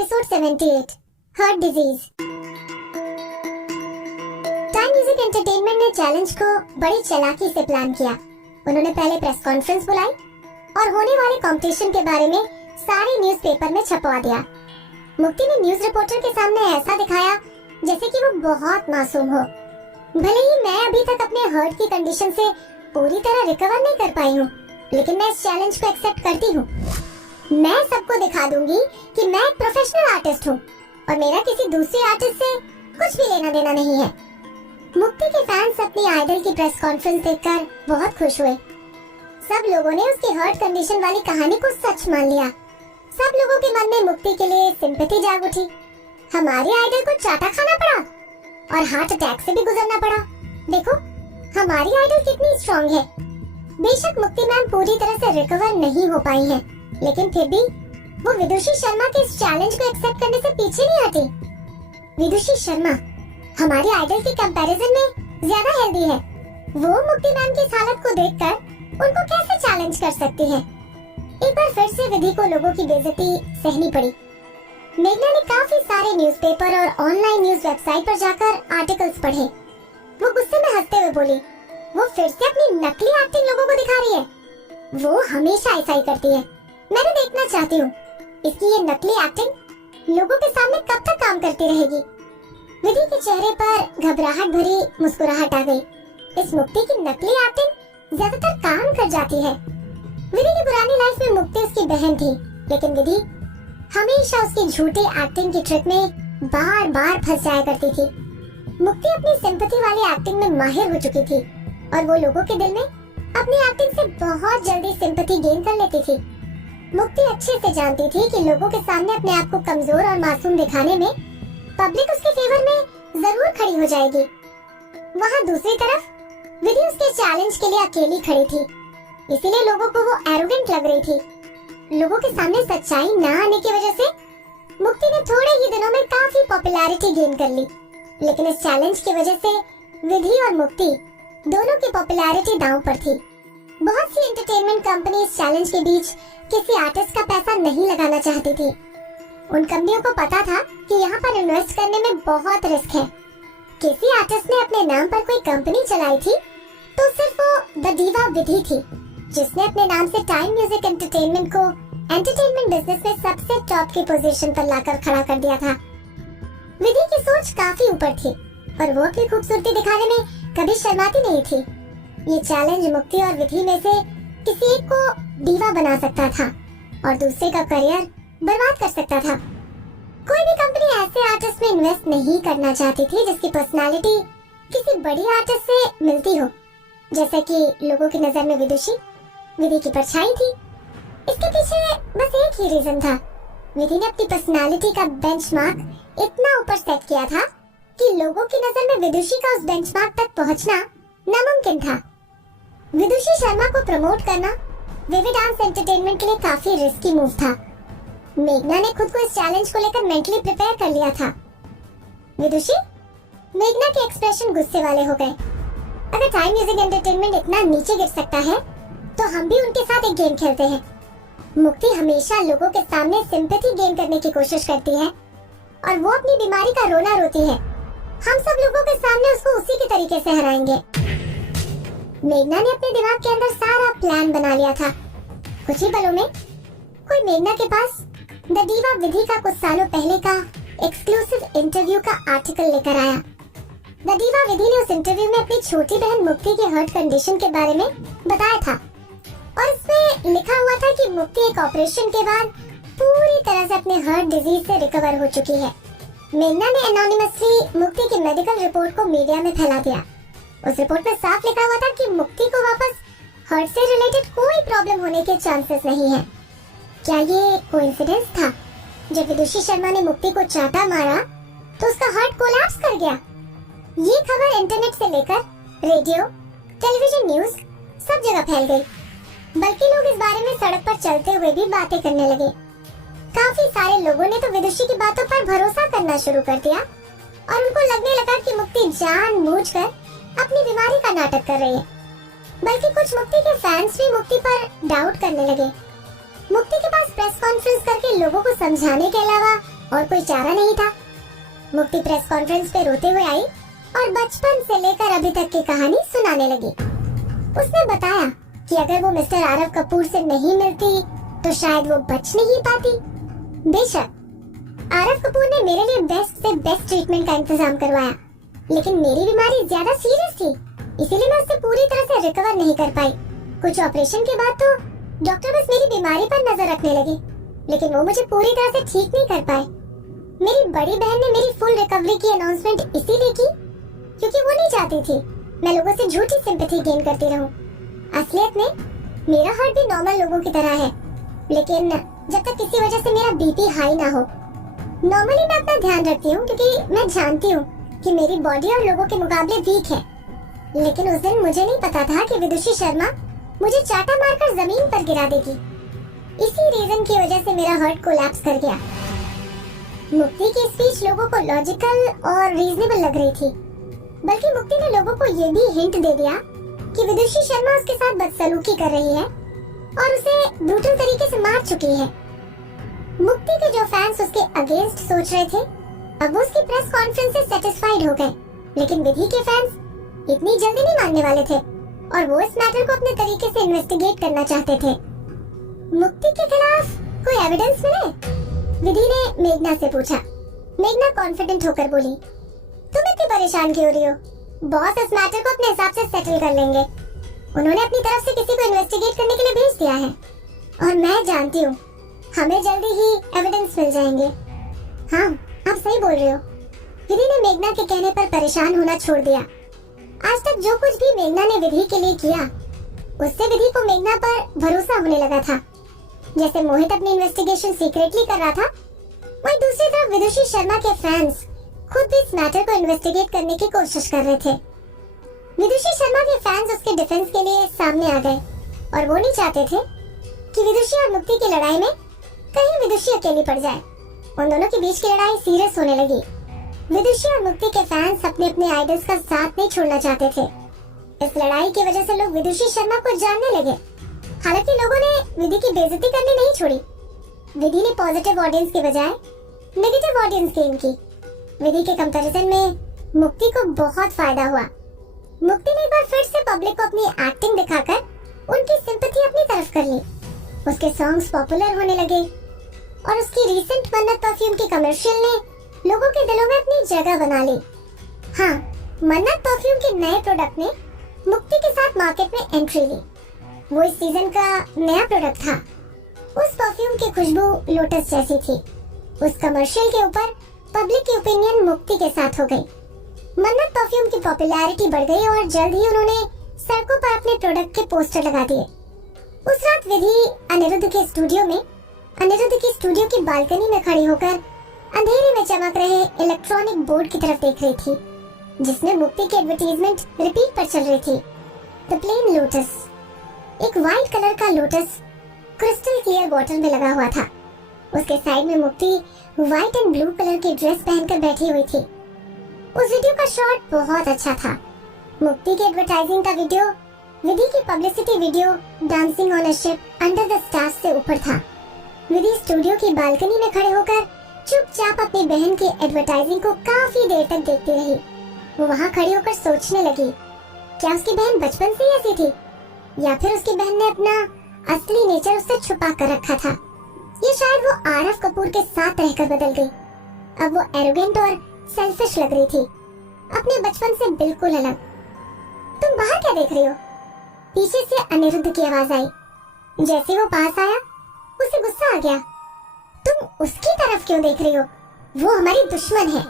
Episode 78 heart disease. Time music entertainment ने challenge को बड़ी चालाकी से प्लान किया। उन्होंने पहले प्रेस कॉन्फ्रेंस बुलाई और होने वाले कंपटीशन के बारे में सारे न्यूज़पेपर में छपवा दिया। मुक्ति ने न्यूज रिपोर्टर के सामने ऐसा दिखाया जैसे कि वो बहुत मासूम हो। भले ही मैं अभी तक अपने हार्ट की कंडीशन से पूरी तरह रिकवर नहीं कर पाई हूँ, लेकिन मैं इस चैलेंज को एक्सेप्ट करती हूँ। मैं सबको दिखा दूंगी कि मैं एक प्रोफेशनल आर्टिस्ट हूँ और मेरा किसी दूसरे आर्टिस्ट से कुछ भी लेना देना नहीं है। मुक्ति के फैंस अपनी आइडल की प्रेस कॉन्फ्रेंस देखकर बहुत खुश हुए। सब लोगों ने उसकी हार्ट कंडीशन वाली कहानी को सच मान लिया। सब लोगों के मन में मुक्ति के लिए सिंपैथी जाग उठी। हमारी आइडल को चाटा खाना पड़ा और हार्ट अटैक से भी गुजरना पड़ा। देखो हमारी आइडल कितनी स्ट्रॉन्ग है। बेशक मुक्ति मैम पूरी तरह से रिकवर नहीं हो पाई है, लेकिन फिर भी वो विदुषी शर्मा के इस चैलेंज को एक्सेप्ट करने से पीछे नहीं हटी। विदुषी शर्मा हमारी आइडल के कंपैरिजन में ज्यादा हेल्दी है। वो मुक्ति मैम की इस हालत को देखकर उनको कैसे चैलेंज कर सकती है। एक बार फिर से विधि को लोगों की बेइज्जती सहनी पड़ी। मेघना ने काफी सारे न्यूज़पेपर और ऑनलाइन न्यूज वेबसाइट पर जाकर आर्टिकल्स पढ़े। वो गुस्से में हंसते हुए बोली, वो फिर से अपनी नकली एक्टिंग लोगों को दिखा रही है। वो हमेशा ऐसा ही करती है। मैं भी देखना चाहती हूँ इसकी ये नकली एक्टिंग लोगों के सामने कब तक काम करती रहेगी। विधि के चेहरे पर घबराहट भरी मुस्कुराहट आ गई। इस मुक्ति की नकली एक्टिंग ज्यादातर काम कर जाती है। विधि की पुरानी लाइफ में मुक्ति उसकी बहन थी, लेकिन विधि हमेशा उसकी झूठी एक्टिंग की ट्रिक में बार बार फंस जाया करती थी। मुक्ति अपनी सिंपैथी वाली एक्टिंग में माहिर हो चुकी थी और वो लोगों के दिल में अपनी एक्टिंग से बहुत जल्दी सिंपैथी गेन कर लेती थी। मुक्ति अच्छे से जानती थी कि लोगों के सामने अपने आप को कमजोर और मासूम दिखाने में पब्लिक उसके फेवर में जरूर खड़ी हो जाएगी। वहाँ दूसरी तरफ विधि उसके चैलेंज के लिए अकेली खड़ी थी, इसीलिए लोगों को वो एरोगेंट लग रही थी। लोगों के सामने सच्चाई न आने की वजह से मुक्ति ने थोड़े ही दिनों में काफी पॉपुलैरिटी गेन कर ली, लेकिन इस चैलेंज की वजह से विधि और मुक्ति दोनों की पॉपुलैरिटी दांव पर थी। बहुत सी एंटरटेनमेंट कंपनी इस चैलेंज के बीच किसी आर्टिस्ट का पैसा नहीं लगाना चाहती थी। उन कंपनियों को पता था कि यहाँ पर इन्वेस्ट करने में बहुत रिस्क है। किसी आर्टिस्ट ने अपने नाम पर कोई कंपनी चलाई थी तो सिर्फ वो द डीवा विधि थी, जिसने अपने नाम से टाइम म्यूजिक एंटरटेनमेंट को एंटरटेनमेंट बिजनेस में सबसे टॉप की पोजीशन पर लाकर खड़ा कर दिया था। विधि की सोच काफी ऊपर थी और वो अपनी खूबसूरती दिखाने में कभी शर्माती नहीं थी। ये चैलेंज मुक्ति और विधि में से किसी एक को डीवा बना सकता था और दूसरे का करियर बर्बाद कर सकता था। कोई भी कंपनी ऐसे आर्टिस्ट में इन्वेस्ट नहीं करना चाहती थी जिसकी पर्सनालिटी किसी बड़ी आर्टिस्ट से मिलती हो, जैसे कि लोगों की नजर में विदुषी विधि की परछाई थी। इसके पीछे बस एक ही रीजन था। विधि ने अपनी पर्सनालिटी का बेंचमार्क इतना ऊपर सेट किया था कि लोगों की नजर में विदुषी का उस बेंचमार्क तक पहुंचना नामुमकिन था। विदुषी शर्मा को प्रमोट करना विविड डांस एंटरटेनमेंट के लिए काफी रिस्की मूव था। मेघना ने खुद को इस चैलेंज को लेकर मेंटली प्रिपेयर कर लिया था। विदुषी, मेघना के एक्सप्रेशन गुस्से वाले हो गए। अगर टाइम म्यूजिक एंटरटेनमेंट इतना नीचे गिर सकता है तो हम भी उनके साथ एक गेम खेलते हैं। मुक्ति हमेशा लोगों के सामने सिंपैथी गेन करने की कोशिश करती है और वो अपनी बीमारी का रोना रोती है। हम सब लोगों के सामने उसको उसी के तरीके से हराएंगे। मेघना ने अपने दिमाग के अंदर सारा प्लान बना लिया था। कुछ ही पलों में कोई मेघना के पास द डीवा विधि का कुछ सालों पहले का एक्सक्लूसिव इंटरव्यू का आर्टिकल लेकर आया। द डीवा विधि ने उस इंटरव्यू में अपनी छोटी बहन मुक्ति के हार्ट कंडीशन के बारे में बताया था और इसमें लिखा हुआ था कि मुक्ति एक ऑपरेशन के बाद पूरी तरह से अपने हार्ट डिजीज से रिकवर हो चुकी है। मेघना ने एनोनिमसली मुक्ति की मेडिकल रिपोर्ट को मीडिया में फैला दिया। उस रिपोर्ट में साफ लिखा हुआ था कि मुक्ति को वापस हार्ट से रिलेटेड कोई प्रॉब्लम होने के चांसेस नहीं है। क्या ये कोइंसिडेंस था? जब विदुषी शर्मा ने मुक्ति को चाटा मारा तो उसका हार्ट कोलैप्स कर गया। ये खबर इंटरनेट से लेकर रेडियो, टेलीविजन न्यूज सब जगह फैल गई, बल्कि लोग इस बारे में सड़क पर चलते हुए भी बातें करने लगे। काफी सारे लोगों ने तो विदुषी की बातों पर भरोसा करना शुरू कर दिया और उनको लगने लगा कि मुक्ति जानबूझकर अपनी बीमारी का नाटक कर रही है। बल्कि कुछ मुक्ति के फैंस भी मुक्ति पर डाउट करने लगे। मुक्ति के पास प्रेस कॉन्फ्रेंस करके लोगों को समझाने के अलावा और कोई चारा नहीं था। मुक्ति प्रेस कॉन्फ्रेंस पे रोते हुए आई और बचपन से लेकर अभी तक की कहानी सुनाने लगी। उसने बताया कि अगर वो मिस्टर आरव कपूर से नहीं मिलती तो शायद वो बच नहीं पाती। बेशक आरव कपूर ने मेरे लिए बेस्ट से बेस्ट ट्रीटमेंट का इंतजाम करवाया, लेकिन मेरी बीमारी ज्यादा सीरियस थी, इसीलिए मैं उससे पूरी तरह से रिकवर नहीं कर पाई। कुछ ऑपरेशन के बाद तो डॉक्टर बस मेरी बीमारी पर नजर रखने लगे, लेकिन वो मुझे पूरी तरह से ठीक नहीं कर पाए। मेरी बड़ी बहन ने मेरी फुल रिकवरी की अनाउंसमेंट इसीलिए की क्योंकि वो नहीं चाहती थी मैं लोगों से झूठी सिंपैथी गेन करती रहूं। असलियत में मेरा हार्ट भी नॉर्मल लोगों की तरह है, लेकिन जब तक किसी वजह से मेरा बीपी हाई ना हो। नॉर्मली मैं अपना ध्यान रखती हूँ क्योंकि मैं जानती हूँ कि मेरी बॉडी और लोगों के मुकाबले वीक है, लेकिन उस दिन मुझे नहीं पता था कि विदुषी शर्मा मुझे चाटा मारकर जमीन पर गिरा देगी। इसी रीजन की वजह से मेरा हार्ट कोलैप्स कर गया। मुक्ति की स्पीच लोगों को लॉजिकल और रीजनेबल लग रही थी, बल्कि मुक्ति ने लोगों को ये भी हिंट दे दिया कि विदुषी शर्मा उसके साथ बदसलूकी कर रही है और उसे ब्रूटल तरीके से मार चुकी है। मुक्ति के जो फैंस उसके अगेंस्ट सोच रहे थे, अब वो उसकी प्रेस कॉन्फ्रेंस से सेटिस्फाइड हो गए, लेकिन विधि के फैंस इतनी जल्दी नहीं मानने वाले थे और वो इस मैटर को अपने तरीके से इन्वेस्टिगेट करना चाहते थे। मुक्ति के खिलाफ कोई एविडेंस मिले? विधि ने मेघना से पूछा। मेघना कॉन्फिडेंट होकर बोली, तुम इतनी परेशान क्यों हो रही हो? बॉस इस मैटर को अपने हिसाब से सेटल कर लेंगे। उन्होंने अपनी तरफ से किसी को इन्वेस्टिगेट करने के लिए भेज दिया है और मैं जानती हूँ हमें जल्दी ही एविडेंस मिल जाएंगे। हाँ, आप सही बोल रहे हो। विधि ने मेघना के कहने पर परेशान होना छोड़ दिया। आज तक जो कुछ भी मेघना ने विधि के लिए किया, उससे विधि को मेघना पर भरोसा होने लगा था। जैसे मोहित अपनी इन्वेस्टिगेशन सीक्रेटली कर रहा था, वहीं दूसरी तरफ विदुषी शर्मा के फैंस खुद भी इस मैटर को इन्वेस्टिगेट करने की कोशिश कर रहे थे। विदुषी शर्मा के फैंस उसके डिफेंस के लिए सामने आ गए और वो नहीं चाहते थे कि विदुषी और मुक्ति की लड़ाई में कहीं विदुषी अकेली पड़ जाए। उन दोनों के बीच की लड़ाई सीरियस होने लगी। विदुषी और मुक्ति के फैंस अपने अपने आइडल्स का साथ नहीं छोड़ना चाहते थे। इस लड़ाई की वजह से लोग विदुषी शर्मा को जानने लगे। हालांकि लोगों ने विधि की बेइज्जती करनी नहीं छोड़ी। विधि ने पॉजिटिव ऑडियंस के बजाय नेगेटिव ऑडियंस गेन की। विधि के कंपैरिजन में मुक्ति को बहुत फायदा हुआ। मुक्ति ने एक बार फिर से पब्लिक को अपनी एक्टिंग दिखाकर उनकी सिंपैथी अपनी तरफ कर ली। उसके सॉन्ग्स पॉपुलर होने लगे और उसकी रीसेंट मन्नत परफ्यूम की कमर्शियल ने लोगों के दिलों में अपनी जगह बना ली। हाँ, मन्नत परफ्यूम के नए प्रोडक्ट ने मुक्ति के साथ मार्केट में एंट्री ली। वो इस सीजन का नया प्रोडक्ट था। उस परफ्यूम की खुशबू लोटस जैसी थी। उस कमर्शियल के ऊपर पब्लिक की ओपिनियन मुक्ति के साथ हो गई। मन्नत परफ्यूम की पॉपुलैरिटी बढ़ गई और जल्द ही उन्होंने सड़कों पर अपने प्रोडक्ट के पोस्टर लगा दिए। उस रात विधि अनिरुद्ध की स्टूडियो की बालकनी में खड़ी होकर अंधेरे में चमक रहे इलेक्ट्रॉनिक बोर्ड की तरफ देख रही थी, जिसमें मुक्ति की एडवर्टाइजमेंट रिपीट पर चल रही थी। द प्लेन लोटस, एक व्हाइट कलर का लोटस क्रिस्टल क्लियर बॉटल में लगा हुआ था। उसके साइड में मुक्ति व्हाइट एंड ब्लू कलर की ड्रेस पहनकर बैठी हुई थी। उस वीडियो का शॉट बहुत अच्छा था। मुक्ति की एडवर्टाइजिंग का वीडियो विधि की publicity video dancing on a ship under the stars से ऊपर था। विधि स्टूडियो की बालकनी में खड़े होकर चुपचाप अपनी बहन की एडवर्टाइजिंग को काफी देर तक देखती रही। वो वहाँ खड़ी होकर सोचने लगी, क्या उसकी बहन बचपन से ही ऐसी थी या फिर उसकी बहन ने अपना असली नेचर उससे छुपा कर रखा था, या शायद वो आरव कपूर के साथ रहकर बदल गई। अब वो एरोगेंट और सेल्फिश लग रही थी, अपने बचपन से बिल्कुल अलग। तुम बाहर क्या देख रही हो? पीछे से अनिरुद्ध की आवाज आई। जैसे वो पास आया, उसे गुस्सा आ गया। तुम उसकी तरफ क्यों देख रही हो? वो हमारी दुश्मन है।